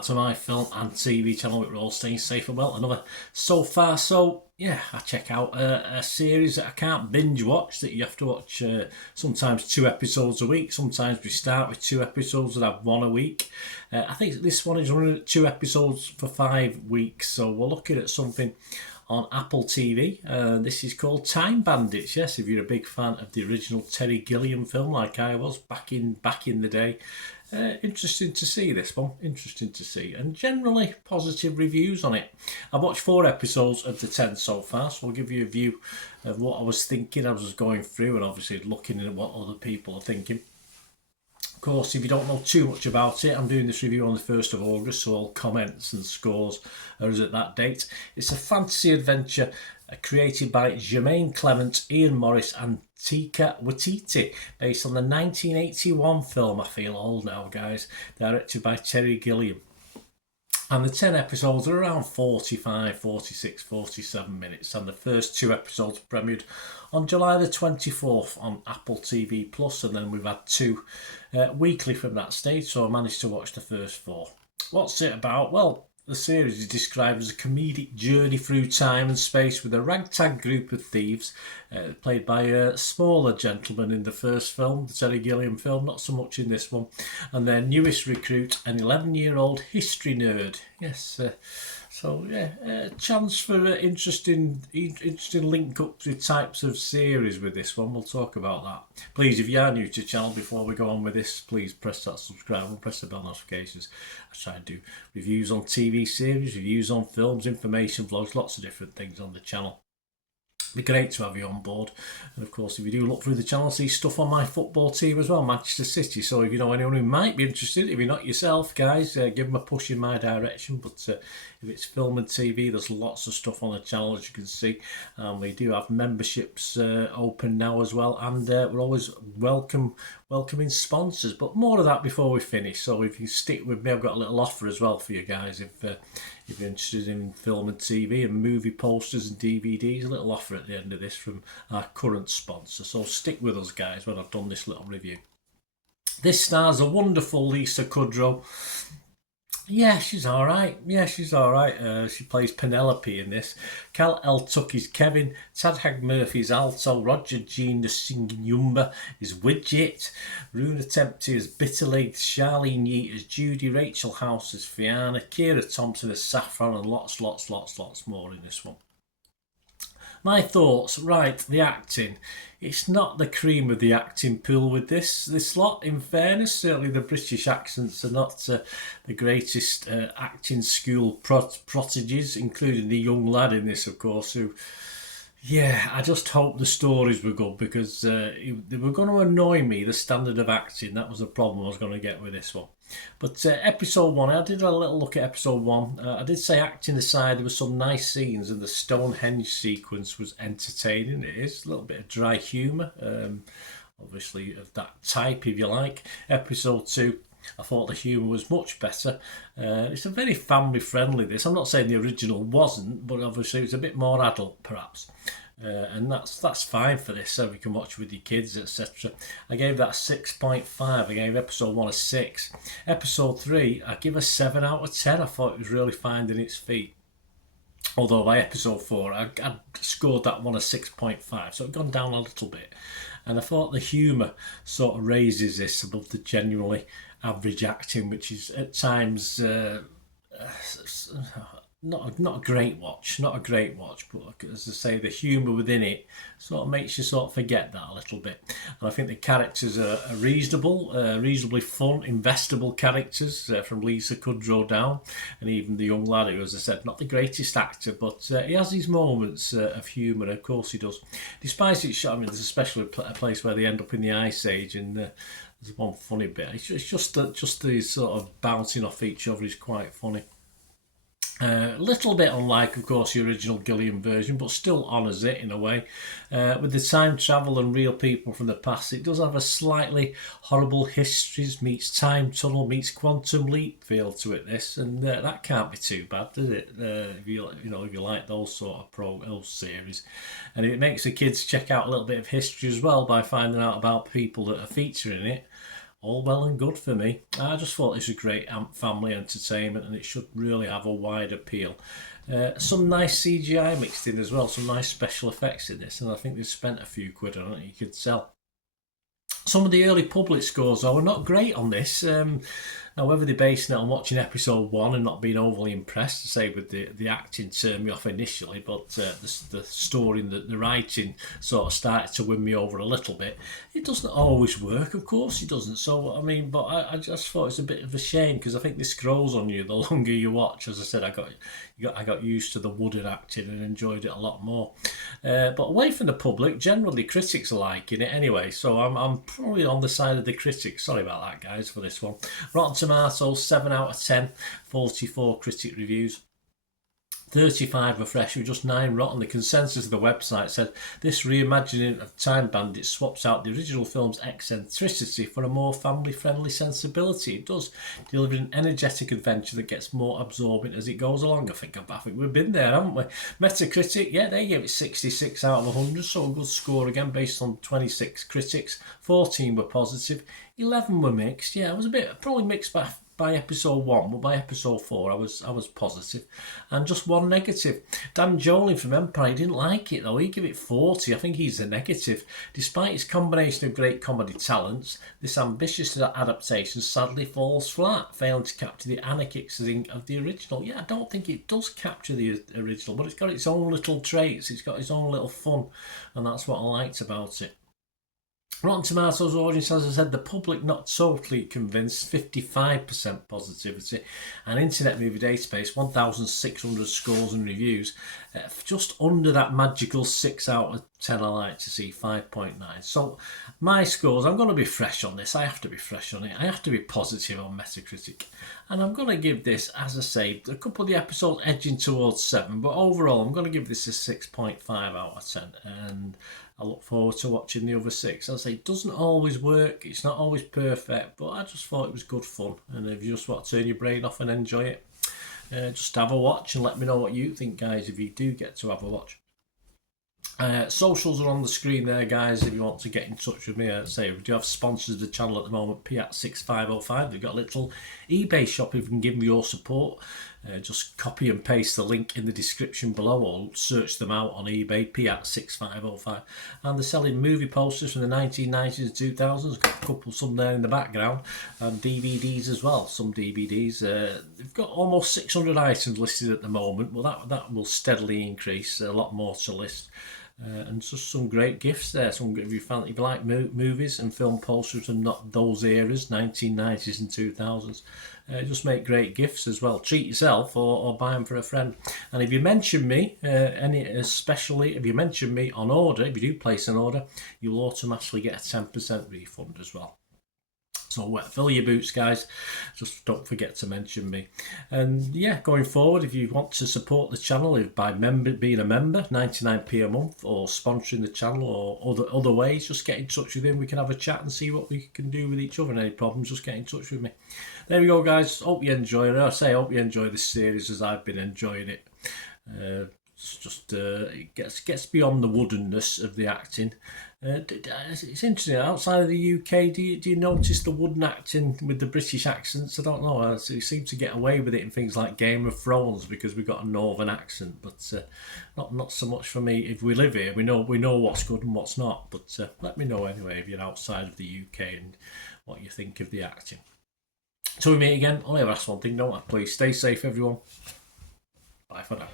back to my film and TV channel. We're all staying safe and well. Another so far. So yeah, I check out a series that I can't binge watch, that you have to watch sometimes 2 episodes a week. Sometimes we start with 2 episodes and have 1 a week. I think this one is running at 2 episodes for 5 weeks. So we're looking at something on Apple TV. This is called Time Bandits. Yes, if you're a big fan of the original Terry Gilliam film, like I was back in the day, interesting to see this one. Interesting to see, and generally positive reviews on it. I've watched 4 episodes of the 10 so far, so I'll give you a view of what I was thinking as I was going through, and obviously looking at what other people are thinking. Of course, if you don't know too much about it, I'm doing this review on the 1st of August, so all comments and scores are at that date. It's a fantasy adventure created by Jermaine Clement, Ian Morris and Taika Waititi, based on the 1981 film, I feel old now guys, directed by Terry Gilliam. And the 10 episodes are around 45, 46, 47 minutes. And the first 2 episodes premiered on July the 24th on Apple TV Plus. And then we've had 2 weekly from that stage. So I managed to watch the first 4. What's it about? Well, the series is described as a comedic journey through time and space with a ragtag group of thieves, played by a smaller gentleman in the first film, the Terry Gilliam film, not so much in this one, and their newest recruit, an 11-year-old history nerd. Yes, so yeah, chance for interesting link-ups with types of series with this one. We'll talk about that. Please, if you are new to the channel, before we go on with this, please press that subscribe and press the bell notifications. I try and do reviews on TV series, reviews on films, information vlogs, lots of different things on the channel. It'd be great to have you on board. And of course, if you do look through the channel, see stuff on my football team as well, Manchester City. So if you know anyone who might be interested, if you're not yourself, guys, give them a push in my direction. But if it's film and TV, there's lots of stuff on the channel, as you can see. We do have memberships open now as well, and we're always welcoming sponsors. But more of that before we finish. So if you stick with me, I've got a little offer as well for you guys. If you're interested in film and TV and movie posters and DVDs, a little offer at the end of this from our current sponsor. So stick with us, guys, when I've done this little review. This stars a wonderful Lisa Kudrow. Yeah, she's all right. She plays Penelope in this. Cal El Tucky's Kevin. Tadhag Murphy's Alto. Roger Jean the Singing Yumba is Widget. Runa Tempty as Bitterlegs. Charlene Yeat as Judy. Rachel House as Fiona. Kira Thompson as Saffron, and lots more in this one. My thoughts, right, the acting. It's not the cream of the acting pool with this lot, in fairness. Certainly the British accents are not the greatest acting school prodigies, including the young lad in this, of course, who... Yeah, I just hope the stories were good, because they were going to annoy me, the standard of acting. That was the problem I was going to get with this one. But episode 1, I did a little look at episode 1. I did say, acting aside, there were some nice scenes, and the Stonehenge sequence was entertaining. It is a little bit of dry humour, obviously of that type, if you like. Episode 2, I thought the humour was much better. It's a very family friendly, this. I'm not saying the original wasn't, but obviously it was a bit more adult perhaps. And that's fine for this, so we can watch with your kids, etc. I gave that 6.5. I gave episode 1 a 6. Episode 3, I give a 7 out of 10. I thought it was really finding its feet. Although by episode 4, I scored that one a 6.5, so it gone down a little bit. And I thought the humour sort of raises this above the genuinely average acting, which is at times not a great watch, but as I say, the humour within it sort of makes you sort of forget that a little bit. And I think the characters are reasonable, reasonably fun, investable characters, from Lisa Kudrow down, and even the young lad who, as I said, not the greatest actor, but he has his moments of humour. Of course he does. Despite it, I mean, there's especially a place where they end up in the Ice Age, and there's one funny bit. It's just the sort of bouncing off each other is quite funny. A little bit unlike, of course, the original Gilliam version, but still honours it in a way. With the time travel and real people from the past, it does have a slightly horrible histories meets time tunnel meets quantum leap feel to it. This, and that can't be too bad, does it? If you like those sort of those series, and it makes the kids check out a little bit of history as well by finding out about people that are featuring it. all well and good for me. I just thought this was great family entertainment, and it should really have a wide appeal. Some nice CGI mixed in as well, some nice special effects in this, and I think they've spent a few quid on it, you could tell. Some of the early public scores, though, were not great on this. Now, whether they're basing it on watching episode 1 and not being overly impressed, to say with the acting turned me off initially, but the story and the writing sort of started to win me over a little bit. It doesn't always work, of course it doesn't. So, I mean, but I just thought it's a bit of a shame, because I think this grows on you the longer you watch. As I said, I got used to the wooden acting and enjoyed it a lot more. But away from the public, generally critics are liking it anyway, so I'm probably on the side of the critics. Sorry about that, guys, for this one. Rotten Tomatoes, 7 out of 10, 44 critic reviews. 35 were fresh with just 9 rotten. The consensus of the website said this reimagining of Time Bandits swaps out the original film's eccentricity for a more family-friendly sensibility. It does, delivering an energetic adventure that gets more absorbing as it goes along. I think we've been there, haven't we? Metacritic, yeah, they gave it 66 out of 100, so a good score again based on 26 critics. 14 were positive, 11 were mixed. Yeah, it was a bit probably mixed by episode 1, but by episode 4 I was positive, and just 1 negative. Dan Jolin from Empire, he didn't like it though. He gave it 40. I think he's a negative. Despite its combination of great comedy talents, this ambitious adaptation sadly falls flat, failing to capture the anarchism of the original. Yeah, I don't think it does capture the original, but it's got its own little traits, it's got its own little fun, and that's what I liked about it. Rotten Tomatoes audience, as I said, the public not totally convinced, 55% positivity, and Internet Movie Database, 1,600 scores and reviews, just under that magical 6 out of 10 I like to see, 5.9. So my scores, I'm going to be fresh on this. I have to be fresh on it. I have to be positive on Metacritic, and I'm going to give this, as I say, a couple of the episodes edging towards 7, but overall I'm going to give this a 6.5 out of 10, and I look forward to watching the other 6. As I say, it doesn't always work, it's not always perfect, but I just thought it was good fun. And if you just want to turn your brain off and enjoy it, just have a watch and let me know what you think, guys, if you do get to have a watch. Socials are on the screen there, guys, if you want to get in touch with me. Say, we do have sponsors of the channel at the moment, Piat6505. They've got a little eBay shop if you can give me your support. Just copy and paste the link in the description below, or search them out on eBay, Piat6505. And they're selling movie posters from the 1990s and 2000s. Got a couple, some there in the background, and DVDs as well. Some DVDs. They've got almost 600 items listed at the moment. Well, that will steadily increase. A lot more to list. And just some great gifts there. Some, if you like movies and film posters and not those eras, 1990s and 2000s, just make great gifts as well. Treat yourself, or buy them for a friend. And if you mention me, especially if you mention me on order, if you do place an order, you'll automatically get a 10% refund as well. So fill your boots, guys. Just don't forget to mention me. And yeah, going forward, if you want to support the channel by being a member, 99p a month, or sponsoring the channel, or other ways, just get in touch with him. We can have a chat and see what we can do with each other. And any problems, just get in touch with me. There we go, guys. Hope you enjoy it. I hope you enjoy this series as I've been enjoying it. It gets beyond the woodenness of the acting. It's interesting. Outside of the UK, do you notice the wooden acting with the British accents? I don't know. You seem to get away with it in things like Game of Thrones because we've got a northern accent, but not so much for me. If we live here, we know what's good and what's not. But let me know anyway if you're outside of the UK and what you think of the acting. Till we meet again, only ever ask one thing, don't I? Please stay safe, everyone. Bye for now.